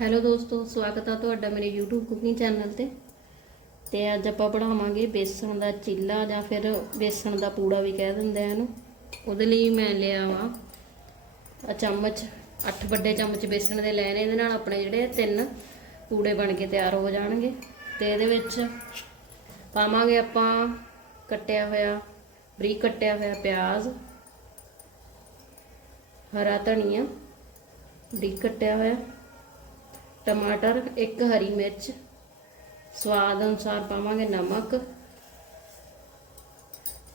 Hello ਦੋਸਤੋ, ਸਵਾਗਤ ਆ ਤੁਹਾਡਾ ਮੇਰੇ YouTube ਕੁਕਿੰਗ ਚੈਨਲ ਤੇ। ਤੇ ਅੱਜ ਆਪਾਂ ਬਣਾਵਾਂਗੇ ਬੇਸਣ ਦਾ ਚੀਲਾ ਜਾਂ ਫਿਰ ਬੇਸਣ ਦਾ ਪੂੜਾ ਵੀ ਕਹਿ ਦਿੰਦੇ ਆ ਇਹਨੂੰ। ਉਹਦੇ ਲਈ ਮੈਂ ਲਿਆ ਵਾਂ ਆ ਚਮਚ 8 ਵੱਡੇ ਚਮਚ ਬੇਸਣ ਦੇ ਲੈਣੇ। ਇਹਦੇ ਨਾਲ ਆਪਣੇ ਜਿਹੜੇ ਤਿੰਨ ਪੂੜੇ ਬਣ ਕੇ ਤਿਆਰ ਹੋ ਜਾਣਗੇ। ਤੇ ਇਹਦੇ ਵਿੱਚ ਪਾਵਾਂਗੇ ਆਪਾਂ ਕੱਟਿਆ ਹੋਇਆ, ਬਰੀਕ ਕੱਟਿਆ ਹੋਇਆ ਪਿਆਜ਼, ਹਰਾ ਧਨੀਆ, ਬਰੀਕ ਕੱਟਿਆ ਹੋਇਆ। ਟਮਾਟਰ, ਇੱਕ ਹਰੀ ਮਿਰਚ, ਸਵਾਦ ਅਨੁਸਾਰ ਪਾਵਾਂਗੇ ਨਮਕ,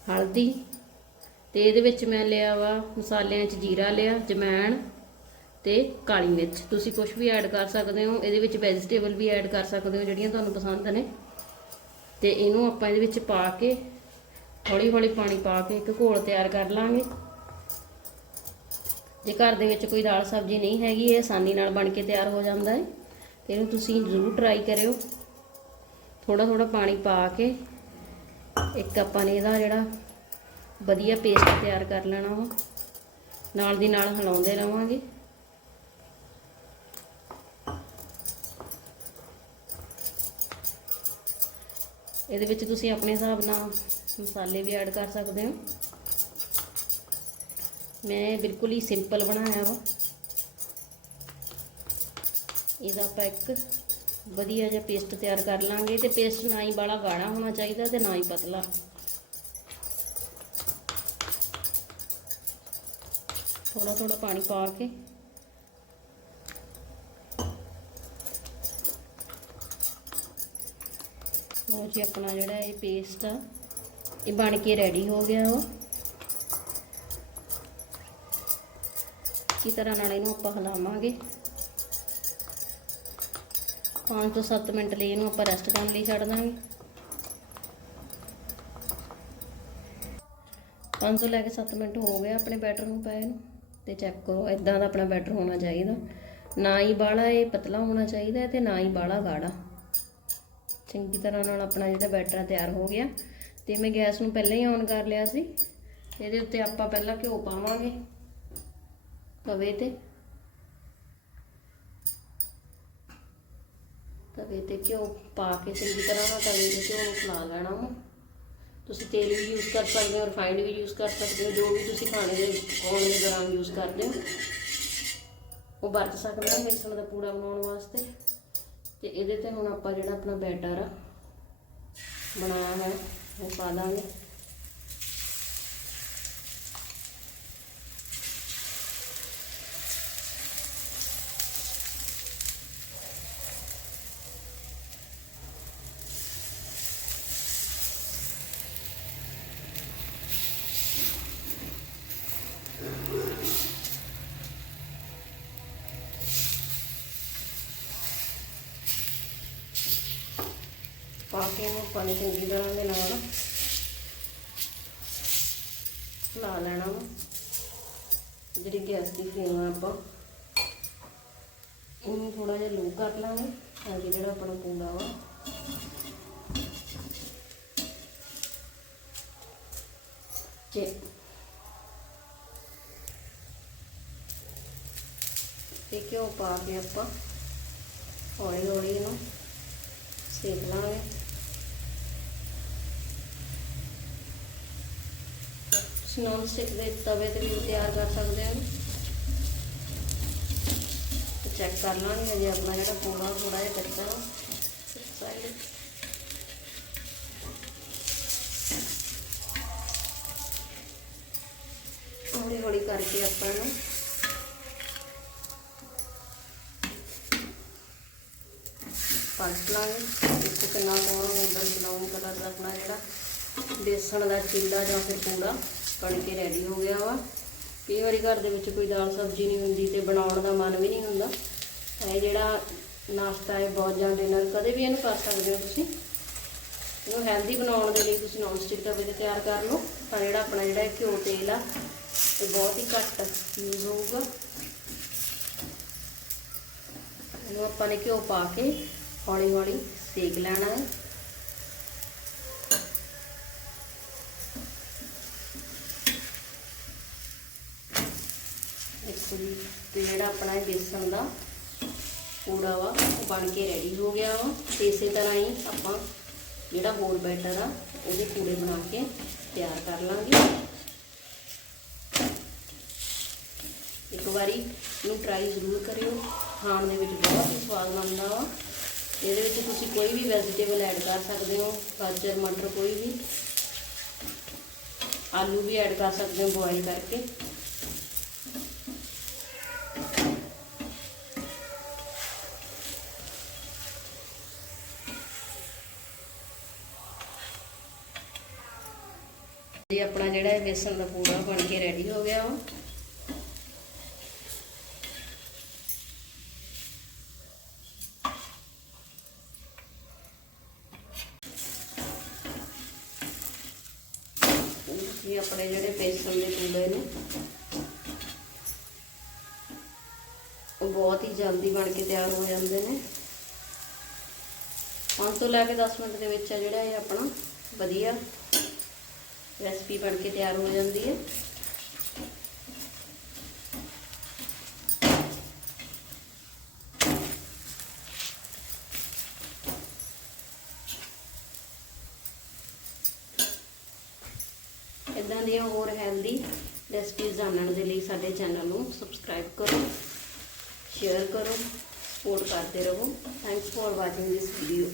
ਹਲਦੀ ਤੇ ਇਹਦੇ ਵਿੱਚ ਮੈਂ ਲਿਆ ਵਾ ਮਸਾਲਿਆਂ 'ਚ ਜੀਰਾ ਲਿਆ, ਜਮੈਣ ਤੇ ਕਾਲੀ ਮਿਰਚ। ਤੁਸੀਂ ਕੁਝ ਵੀ ਐਡ ਕਰ ਸਕਦੇ ਹੋ, ਇਹਦੇ ਵਿੱਚ ਵੈਜੀਟੇਬਲ ਵੀ ਐਡ ਕਰ ਸਕਦੇ ਹੋ, ਜਿਹੜੀਆਂ ਤੁਹਾਨੂੰ ਪਸੰਦ ਨੇ। ਤੇ ਇਹਨੂੰ ਆਪਾਂ ਇਹਦੇ ਵਿੱਚ ਪਾ ਕੇ ਹੌਲੀ ਹੌਲੀ ਪਾਣੀ ਪਾ ਕੇ ਇੱਕ ਘੋਲ ਤਿਆਰ ਕਰ ਲਾਂਗੇ। ਜੇ ਘਰ ਦੇ ਵਿੱਚ ਕੋਈ ਦਾਲ ਸਬਜ਼ੀ ਨਹੀਂ ਹੈਗੀ, ਇਹ ਆਸਾਨੀ ਨਾਲ ਬਣ ਕੇ ਤਿਆਰ ਹੋ ਜਾਂਦਾ ਹੈ। ਤੇ ਇਹਨੂੰ ਤੁਸੀਂ ਜ਼ਰੂਰ ਟਰਾਈ ਕਰਿਓ। ਥੋੜਾ ਥੋੜਾ ਪਾਣੀ ਪਾ ਕੇ ਇੱਕ ਆਪਾਂ ਨੇ ਇਹਦਾ ਜਿਹੜਾ ਵਧੀਆ ਪੇਸਟ ਤਿਆਰ ਕਰ ਲੈਣਾ ਵਾ। ਨਾਲ ਦੀ ਨਾਲ ਹਿਲਾਉਂਦੇ ਰਵਾਂਗੇ। ਇਹਦੇ ਵਿੱਚ ਤੁਸੀਂ ਆਪਣੇ ਹਿਸਾਬ ਨਾਲ ਮਸਾਲੇ ਵੀ ਐਡ ਕਰ ਸਕਦੇ ਹੋ। ਮੈਂ ਬਿਲਕੁਲ ਹੀ ਸਿੰਪਲ ਬਣਾਇਆ ਵਾ। ਇਹਦਾ ਆਪਾਂ ਇੱਕ ਵਧੀਆ ਜਿਹਾ ਪੇਸਟ ਤਿਆਰ ਕਰ ਲਾਂਗੇ ਤੇ ਪੇਸਟ ਨਾ ਹੀ ਬਾਲਾ ਗਾੜਾ ਹੋਣਾ ਚਾਹੀਦਾ ਤੇ ਨਾ ਹੀ ਪਤਲਾ। ਥੋੜਾ ਥੋੜਾ ਪਾਣੀ ਪਾ ਕੇ। ਲਓ ਜੀ, ਆਪਣਾ ਜਿਹੜਾ ਇਹ ਪੇਸਟ ਆ, ਇਹ ਬਣ ਕੇ ਰੈਡੀ ਹੋ ਗਿਆ ਉਹ। ਇਸੇ ਤਰ੍ਹਾਂ ਨਾਲ ਇਹਨੂੰ ਆਪਾਂ ਹਿਲਾਵਾਂਗੇ। 5 ਤੋਂ 7 ਮਿੰਟ ਲਈ ਇਹਨੂੰ ਆਪਾਂ ਰੈਸਟ ਕਰਨ ਲਈ ਛੱਡ ਦਾਂਗੇ। 5 ਤੋਂ ਲੈ ਕੇ 7 ਮਿੰਟ ਹੋ ਗਏ ਆਪਣੇ ਬੈਟਰ ਨੂੰ ਪਏ ਨੂੰ। ਤੇ ਚੈੱਕ ਕਰੋ ਇਦਾਂ ਦਾ ਆਪਣਾ ਬੈਟਰ ਹੋਣਾ ਚਾਹੀਦਾ। ਨਾ ਹੀ ਬਾਹਲਾ ਇਹ ਪਤਲਾ ਹੋਣਾ ਚਾਹੀਦਾ ਤੇ ਨਾ ਹੀ ਬਾਹਲਾ ਗਾੜਾ। ਚੰਗੀ ਤਰ੍ਹਾਂ ਨਾਲ ਆਪਣਾ ਜਿਹੜਾ ਬੈਟਰ ਆ ਤਿਆਰ ਹੋ ਗਿਆ। ਤੇ ਮੈਂ ਗੈਸ ਨੂੰ ਪਹਿਲਾਂ ਹੀ ਔਨ ਕਰ ਲਿਆ ਸੀ। ਇਹਦੇ ਉੱਤੇ ਆਪਾਂ ਪਹਿਲਾਂ ਘਿਓ ਪਾਵਾਂਗੇ। ਤਵੇ ਤੇ ਤਵੇ ਤੇ ਘਿਓ ਪਾ ਕੇ ਚੰਗੀ ਤਰ੍ਹਾਂ ਨਾਲ ਤਵੇ ਤੇ ਘਿਓ ਨੂੰ ਫਲਾ ਲੈਣਾ ਵਾ ਤੁਸੀਂ ਤੇਲ ਵੀ ਯੂਜ਼ ਕਰ ਸਕਦੇ ਹੋ ਰਿਫਾਈਨਡ ਵੀ ਯੂਜ਼ ਕਰ ਸਕਦੇ ਹੋ, ਜੋ ਵੀ ਤੁਸੀਂ ਖਾਣੇ ਦੇ ਕੋਲ ਦੇ ਦੌਰਾਨ ਯੂਜ਼ ਕਰਦੇ ਹੋ। ਉਹ ਵਰਤ ਸਕਦੇ ਹੋ ਬੇਸਣ ਦਾ ਪੂੜਾ ਬਣਾਉਣ ਵਾਸਤੇ। ਤੇ ਇਹਦੇ ਤੇ ਹੁਣ ਆਪਾਂ ਜਿਹੜਾ ਆਪਣਾ ਬੈਟਰ ਆ, ਬਣਾਇਆ ਹੈ, ਉਹ ਪਾ ਦਾਂਗੇ। ਪਾ ਕੇ ਇਹਨੂੰ ਪਾਣੀ ਚੰਗੀ ਤਰ੍ਹਾਂ ਦੇ ਨਾਲ ਲਾ ਲੈਣਾ ਵਾ। ਜਿਹੜੀ ਗੈਸ ਦੀ ਫਲੇਮ ਆ ਆਪਾਂ ਇਹਨੂੰ ਥੋੜਾ ਜਿਹਾ ਲੋ ਕਰ ਲਾਂਗੇ ਤਾਂ ਕਿ ਜਿਹੜਾ ਆਪਣਾ ਪੂੜਾ ਵਾ ਤੇ ਤੇ ਘਿਓ ਪਾ ਕੇ ਆਪਾਂ ਹੌਲੀ ਹੌਲੀ ਇਹਨੂੰ ਸੇਕ ਲਾਂਗੇ। ਨੌਨ ਸਟਿਕ ਦੇ ਤਵੇ ਤੇ ਵੀ ਤਿਆਰ ਕਰ ਸਕਦੇ ਹਾਂ। ਚੈੱਕ ਕਰ ਲਾਂਗੇ ਜੇ ਆਪਣਾ ਜਿਹੜਾ ਪੂਰਾ ਥੋੜਾ ਜਿਹਾ ਕੱਚਾ ਸਾਈਡ ਹੌਲੀ ਹੌਲੀ ਕਰਕੇ ਆਪਾਂ ਨੂੰ ਪਲਟ ਲਾਂਗੇ। ਇੱਕ ਕਿੰਨਾ ਕੋਣ ਗੋਲਡਨ ਕਲਰ ਦਾ ਆਪਣਾ ਜਿਹੜਾ ਬੇਸਣ ਦਾ ਚੀਲਾ ਜਾਂ ਫਿਰ ਪੂੜਾ ਬਣ ਕੇ ਰੈਡੀ ਹੋ ਗਿਆ ਵਾ। ਕਈ ਵਾਰੀ ਘਰ ਦੇ ਵਿੱਚ ਕੋਈ ਦਾਲ ਸਬਜ਼ੀ ਨਹੀਂ ਹੁੰਦੀ ਤੇ ਬਣਾਉਣ ਦਾ ਮਨ ਵੀ ਨਹੀਂ ਹੁੰਦਾ। ਇਹ ਜਿਹੜਾ ਨਾਸ਼ਤਾ ਹੈ, ਬਹੁਤ ਜਾਂ ਡਿਨਰ ਕਦੇ ਵੀ ਇਹਨੂੰ ਕਰ ਸਕਦੇ ਹੋ ਤੁਸੀਂ। ਇਹਨੂੰ ਹੈਲਦੀ ਬਣਾਉਣ ਦੇ ਲਈ ਤੁਸੀਂ ਨੌਨ ਸਟਿਕ ਤਵੇ ਤੇ ਤਿਆਰ ਕਰ ਲਓ। ਤਾਂ ਜਿਹੜਾ ਆਪਣਾ ਜਿਹੜਾ ਘਿਓ ਤੇਲ ਆ, ਇਹ ਬਹੁਤ ਹੀ ਘੱਟ ਯੂਜ਼ ਹੋਊਗਾ। ਇਹਨੂੰ ਆਪਾਂ ਨੇ ਘਿਓ ਪਾ ਕੇ ਹੌਲੀ ਹੌਲੀ ਸੇਕ ਲੈਣਾ ਹੈ ਦੇਖੋ ਜੀ ਤੇ ਜਿਹੜਾ ਆਪਣਾ ਇਹ ਬੇਸਣ ਦਾ ਪੂੜਾ ਵਾ, ਉਹ ਬਣ ਕੇ ਰੈਡੀ ਹੋ ਗਿਆ ਵਾ। ਤੇ ਇਸੇ ਤਰ੍ਹਾਂ ਹੀ ਆਪਾਂ ਜਿਹੜਾ ਹੋਰ ਬੈਟਰ ਆ ਉਹਦੇ ਪੂੜੇ ਬਣਾ ਕੇ ਤਿਆਰ ਕਰ ਲਾਂਗੇ। ਇੱਕ ਵਾਰੀ ਇਹਨੂੰ ਟਰਾਈ ਜ਼ਰੂਰ ਕਰਿਓ। ਖਾਣ ਦੇ ਵਿੱਚ ਬਹੁਤ ਹੀ ਸਵਾਦ ਬਣਦਾ ਵਾ। ਇਹਦੇ ਵਿੱਚ ਤੁਸੀਂ ਕੋਈ ਵੀ ਵੈਜੀਟੇਬਲ ਐਡ ਕਰ ਸਕਦੇ ਹੋ, ਗਾਜਰ, ਮਟਰ, ਕੋਈ ਵੀ। ਆਲੂ ਵੀ ਐਡ ਕਰ ਸਕਦੇ ਹੋ ਬੋਇਲ ਕਰਕੇ। ਇਹ ਆਪਣਾ ਜਿਹੜਾ ਇਹ ਬੇਸਣ ਦਾ ਪੂੜਾ ਬਣ ਕੇ ਰੈਡੀ ਹੋ ਗਿਆ ਉਹ। ਇਹ ਆਪਣੇ ਜਿਹੜੇ ਬੇਸਣ ਦੇ ਪੂੜੇ ਨੇ, ਉਹ ਬਹੁਤ ਹੀ ਜਲਦੀ ਬਣ ਕੇ ਤਿਆਰ ਹੋ ਜਾਂਦੇ ਨੇ। 5 ਤੋਂ ਲੈ ਕੇ 10 ਮਿੰਟ ਦੇ ਵਿੱਚ ਆ ਜਿਹੜਾ ਇਹ ਆਪਣਾ, ਵਧੀਆ। ਰੈਸਪੀ ਬਣ ਕੇ ਤਿਆਰ ਹੋ ਜਾਂਦੀ ਹੈ ਇਦਾਂ ਦੀਆਂ ਹੋਰ ਹੈਲਦੀ ਰੈਸਪੀਜ਼ ਜਾਣਨ ਦੇ ਲਈ ਸਾਡੇ ਚੈਨਲ ਨੂੰ ਸਬਸਕ੍ਰਾਈਬ ਕਰੋ ਸ਼ੇਅਰ ਕਰੋ ਸਪੋਰਟ ਕਰਦੇ ਰਹੋ thanks for watching this video